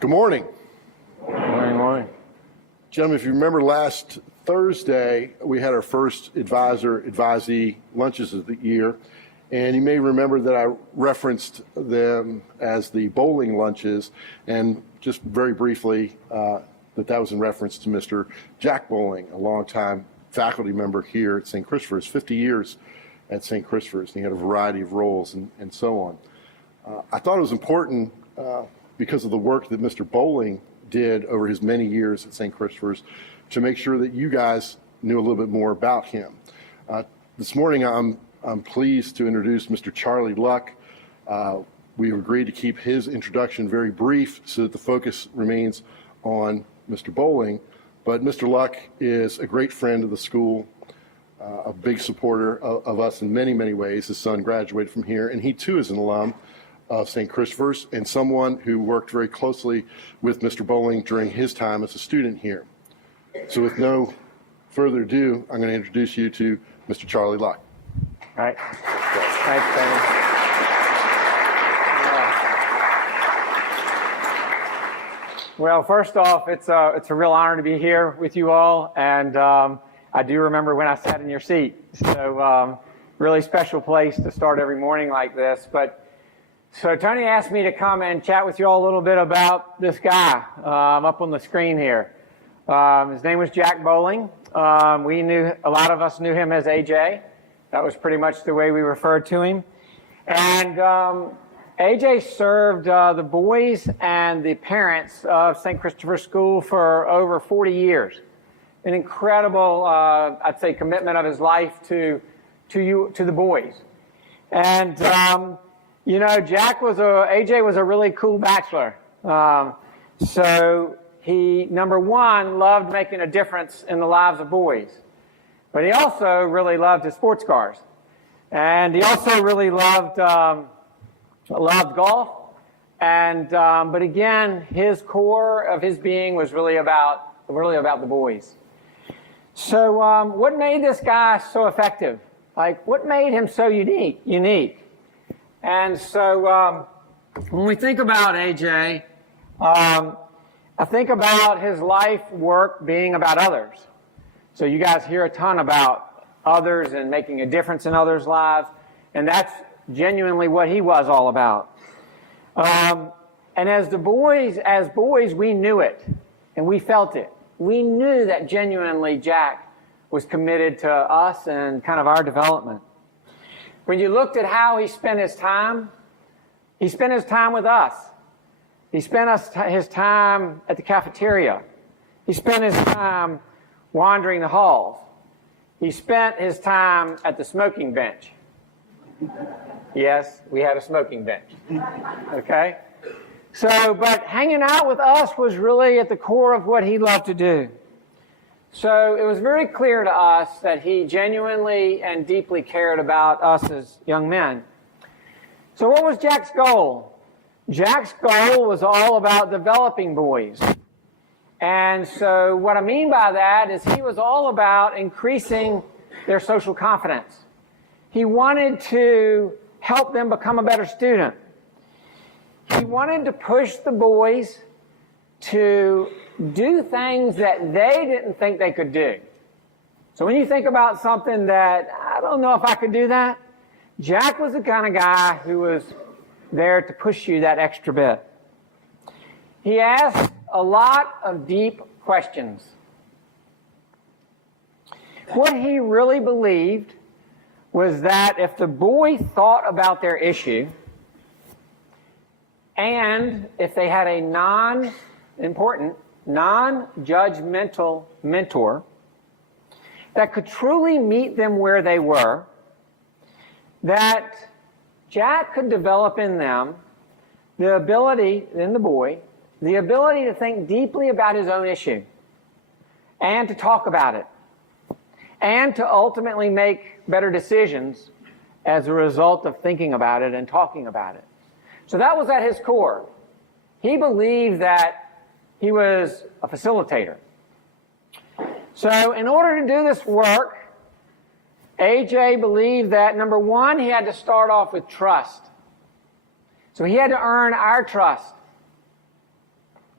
Good morning. Morning, morning. Gentlemen, if you remember last Thursday, we had our first advisee lunches of the year. And you may remember that I referenced them as the bowling lunches, and just very briefly, that was in reference to Mr. Jack Bowling, a longtime faculty member here at St. Christopher's, 50 years at St. Christopher's, and he had a variety of roles and so on. I thought it was important because of the work that Mr. Bowling did over his many years at St. Christopher's to make sure that you guys knew a little bit more about him. This morning, I'm pleased to introduce Mr. Charlie Luck. We've agreed to keep his introduction very brief so that the focus remains on Mr. Bowling, but Mr. Luck is a great friend of the school, a big supporter of us in many, many ways. His son graduated from here, and he too is an alum of St. Christopher's and someone who worked very closely with Mr. Bowling during his time as a student here. So with no further ado, I'm going to introduce you to Mr. Charlie Luck. All right. Thanks, Benny. Well, first off, it's a real honor to be here with you all, and I do remember when I sat in your seat. So really special place to start every morning like this. So Tony asked me to come and chat with you all a little bit about this guy up on the screen here. His name was Jack Bowling. A lot of us knew him as AJ. That was pretty much the way we referred to him. And AJ served the boys and the parents of St. Christopher's School for over 40 years. An incredible, I'd say, commitment of his life to the boys. And AJ was a really cool bachelor. So he, number one, loved making a difference in the lives of boys. But he also really loved his sports cars. And he also really loved golf. But again, his core of his being was really about the boys. So what made this guy so effective? Like, what made him so unique? And so when we think about AJ, I think about his life work being about others. So you guys hear a ton about others and making a difference in others' lives, and that's genuinely what he was all about. And as boys, we knew it, and we felt it. We knew that genuinely Jack was committed to us and kind of our development. When you looked at how he spent his time with us. He spent his time at the cafeteria. He spent his time wandering the halls. He spent his time at the smoking bench. Yes, we had a smoking bench. Okay? But hanging out with us was really at the core of what he loved to do. So it was very clear to us that he genuinely and deeply cared about us as young men. So what was Jack's goal? Jack's goal was all about developing boys. And so what I mean by that is he was all about increasing their social confidence. He wanted to help them become a better student. He wanted to push the boys to do things that they didn't think they could do. So when you think about something that, I don't know if I could do that, Jack was the kind of guy who was there to push you that extra bit. He asked a lot of deep questions. What he really believed was that if the boy thought about their issue, and if they had a non-judgmental mentor that could truly meet them where they were, that Jack could develop in them the ability to think deeply about his own issue and to talk about it and to ultimately make better decisions as a result of thinking about it and talking about it. So that was at his core. He believed that he was a facilitator. So in order to do this work, AJ believed that, number one, he had to start off with trust. So he had to earn our trust.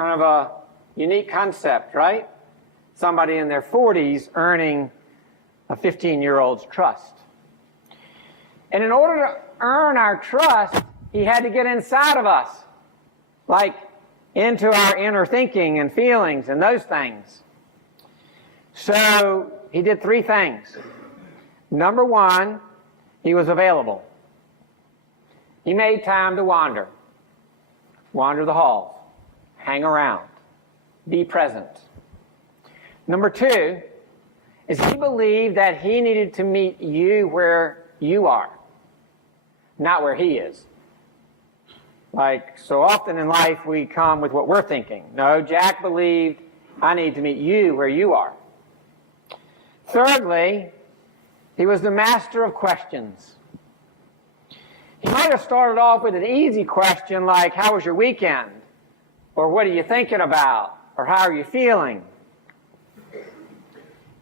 kind of a unique concept, right? Somebody in their 40s earning a 15-year-old's trust. And in order to earn our trust, he had to get inside of us, like into our inner thinking and feelings and those things. So he did 3 things. Number 1, he was available. He made time to wander the halls, hang around, be present. Number 2 is he believed that he needed to meet you where you are, not where he is. Like so often in life we come with what we're thinking. No, Jack believed I need to meet you where you are. Thirdly, he was the master of questions. He might have started off with an easy question like, how was your weekend? Or what are you thinking about? Or how are you feeling?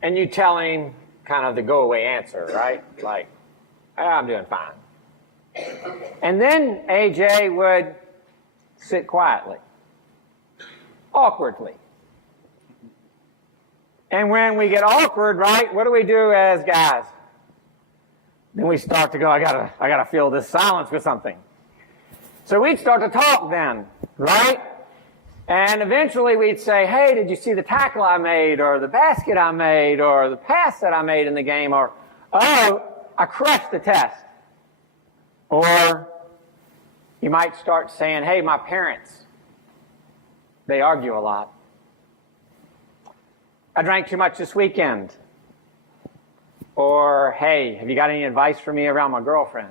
And you tell him kind of the go-away answer, right? Like, I'm doing fine. And then AJ would sit quietly, awkwardly. And when we get awkward, right, what do we do as guys? Then we start to go, I gotta fill this silence with something. So we'd start to talk then, right? And eventually we'd say, hey, did you see the tackle I made, or the basket I made, or the pass that I made in the game, or, oh, I crushed the test. Or you might start saying, hey, my parents, they argue a lot. I drank too much this weekend. Or, hey, have you got any advice for me around my girlfriend?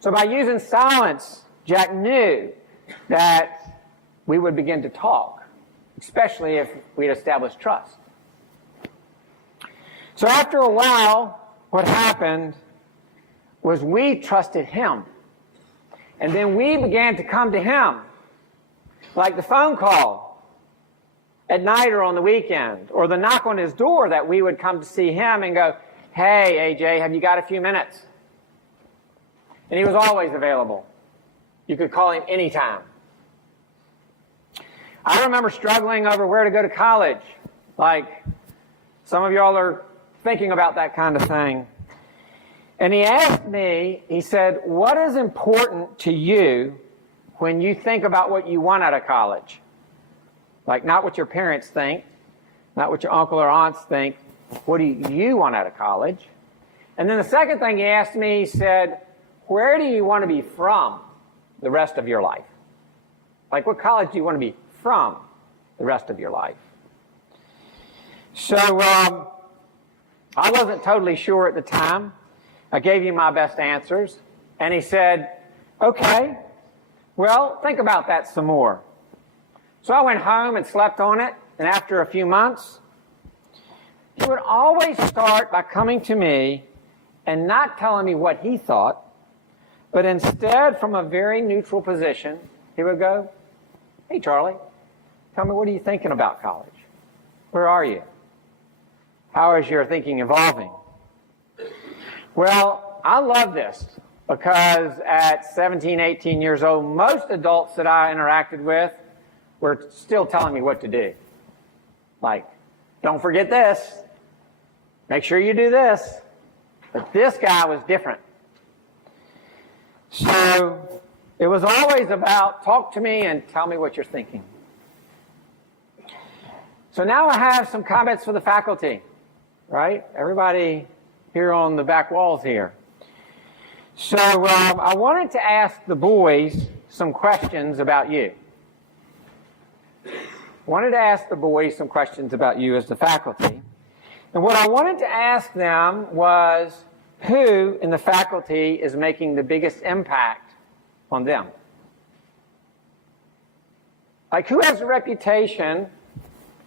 So by using silence, Jack knew that we would begin to talk, especially if we'd established trust. So after a while, what happened was we trusted him. And then we began to come to him, like the phone call at night or on the weekend, or the knock on his door that we would come to see him and go, hey, AJ, have you got a few minutes? And he was always available. You could call him anytime. I remember struggling over where to go to college. Like some of y'all are thinking about that kind of thing. And he asked me, he said, what is important to you when you think about what you want out of college? Like not what your parents think, not what your uncle or aunts think. What do you want out of college? And then the second thing he asked me, he said, where do you want to be from the rest of your life? Like what college do you want to be from the rest of your life? So I wasn't totally sure at the time. I gave you my best answers. And he said, okay, well, think about that some more. So I went home and slept on it, and after a few months, he would always start by coming to me and not telling me what he thought, but instead, from a very neutral position, he would go, hey, Charlie, tell me, what are you thinking about college? Where are you? How is your thinking evolving? Well, I love this because at 17, 18 years old, most adults that I interacted with were still telling me what to do. Like, don't forget this. Make sure you do this. But this guy was different. So it was always about talk to me and tell me what you're thinking. So now I have some comments for the faculty, right? Everybody here on the back walls here. So I wanted to ask the boys some questions about you. Wanted to ask the boys some questions about you as the faculty. And what I wanted to ask them was, who in the faculty is making the biggest impact on them? Like, who has a reputation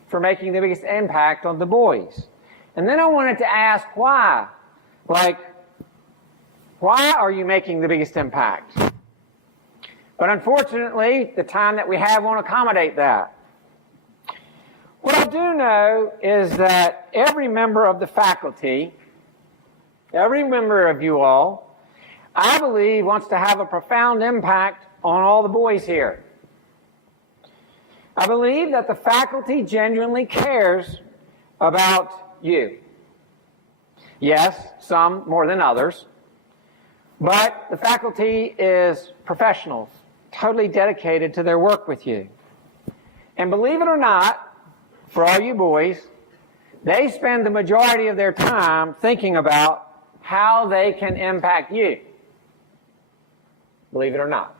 for making the biggest impact on the boys? And then I wanted to ask why. Like, why are you making the biggest impact? But unfortunately, the time that we have won't accommodate that. What I do know is that every member of the faculty, every member of you all, I believe wants to have a profound impact on all the boys here. I believe that the faculty genuinely cares about you. Yes, some more than others, but the faculty is professionals, totally dedicated to their work with you. And believe it or not, for all you boys, they spend the majority of their time thinking about how they can impact you. Believe it or not.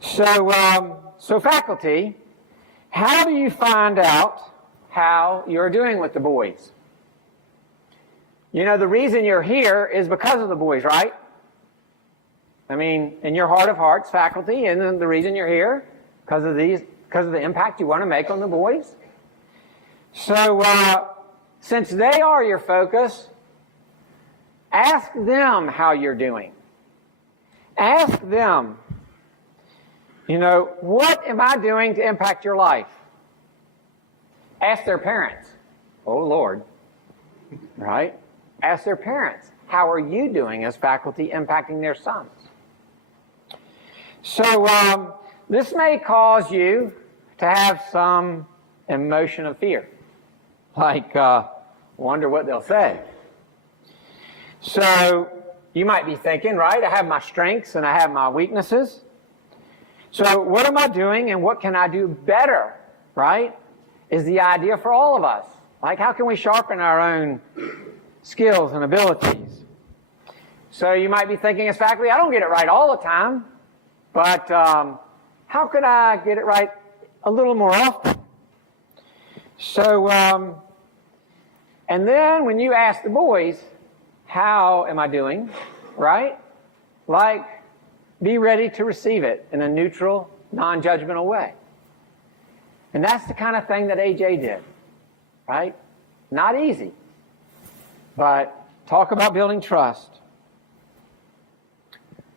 So faculty, how do you find out how you're doing with the boys? You know, the reason you're here is because of the boys, right? I mean, in your heart of hearts, faculty, and then the reason you're here, because of the impact you want to make on the boys. So, since they are your focus, ask them how you're doing. Ask them, you know, what am I doing to impact your life? Ask their parents. Oh, Lord. Right? Ask their parents, how are you doing as faculty impacting their sons? So, this may cause you to have some emotion of fear. Like, wonder what they'll say. So, you might be thinking, right, I have my strengths and I have my weaknesses. So, what am I doing and what can I do better, right, is the idea for all of us. Like, how can we sharpen our own skills and abilities? So, you might be thinking as faculty, I don't get it right all the time, but how could I get it right a little more often? So, and then when you ask the boys, how am I doing, right? Like, be ready to receive it in a neutral, non-judgmental way. And that's the kind of thing that AJ did, right? Not easy, but talk about building trust.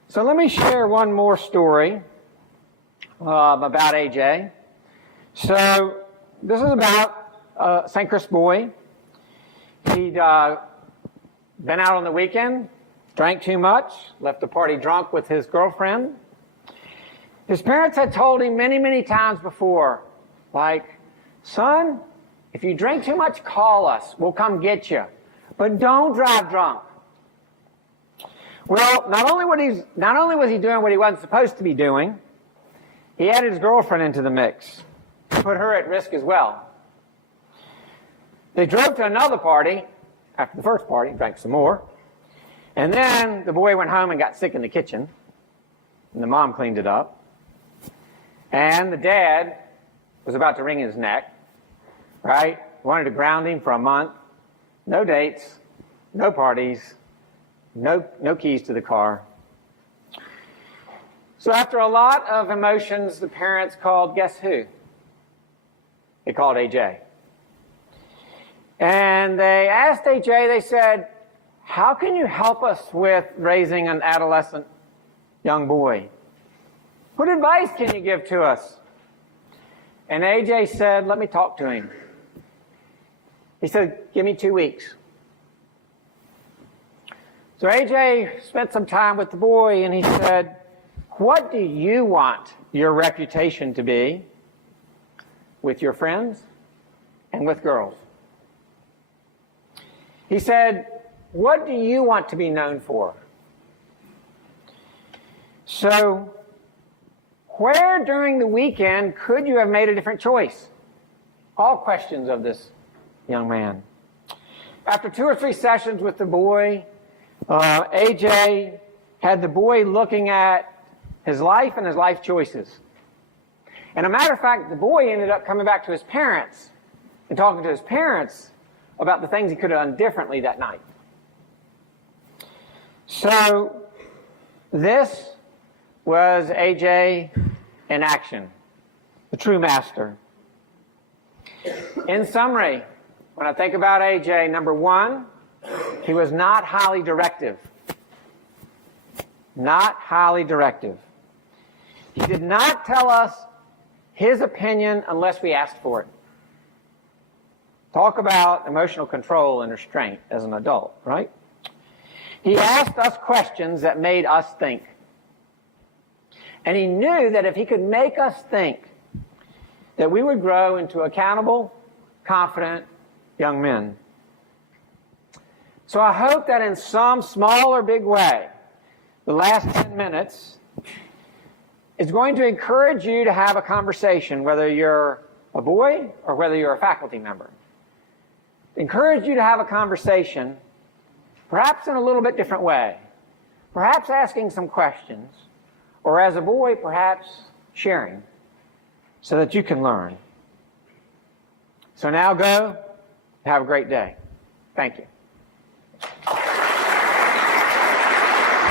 So let me share one more story about AJ. So this is about a St. Chris boy. He'd been out on the weekend, drank too much, left the party drunk with his girlfriend. His parents had told him many, many times before, like, son, if you drink too much, call us. We'll come get you. But don't drive drunk. Well, not only was he doing what he wasn't supposed to be doing, he added his girlfriend into the mix, put her at risk as well. They drove to another party after the first party, drank some more, and then the boy went home and got sick in the kitchen, and the mom cleaned it up, and the dad was about to wring his neck, right? Wanted to ground him for a month. No dates, no parties, no keys to the car. So after a lot of emotions, the parents called, guess who? They called AJ. And they asked AJ, they said, how can you help us with raising an adolescent young boy? What advice can you give to us? And AJ said, let me talk to him. He said, give me 2 weeks. So AJ spent some time with the boy and he said, what do you want your reputation to be with your friends and with girls? He said, what do you want to be known for? So, where during the weekend could you have made a different choice? All questions of this young man. After 2 or 3 sessions with the boy, AJ had the boy looking at his life and his life choices. And a matter of fact, the boy ended up coming back to his parents and talking to his parents about the things he could have done differently that night. So, this was AJ in action, the true master. In summary, when I think about AJ, number 1, he was not highly directive. Not highly directive. He did not tell us his opinion unless we asked for it. Talk about emotional control and restraint as an adult, right? He asked us questions that made us think. And he knew that if he could make us think, that we would grow into accountable, confident young men. So I hope that in some small or big way, the last 10 minutes is going to encourage you to have a conversation, whether you're a boy or whether you're a faculty member. Encourage you to have a conversation, perhaps in a little bit different way, perhaps asking some questions, or as a boy, perhaps sharing, so that you can learn. So now go, have a great day. Thank you.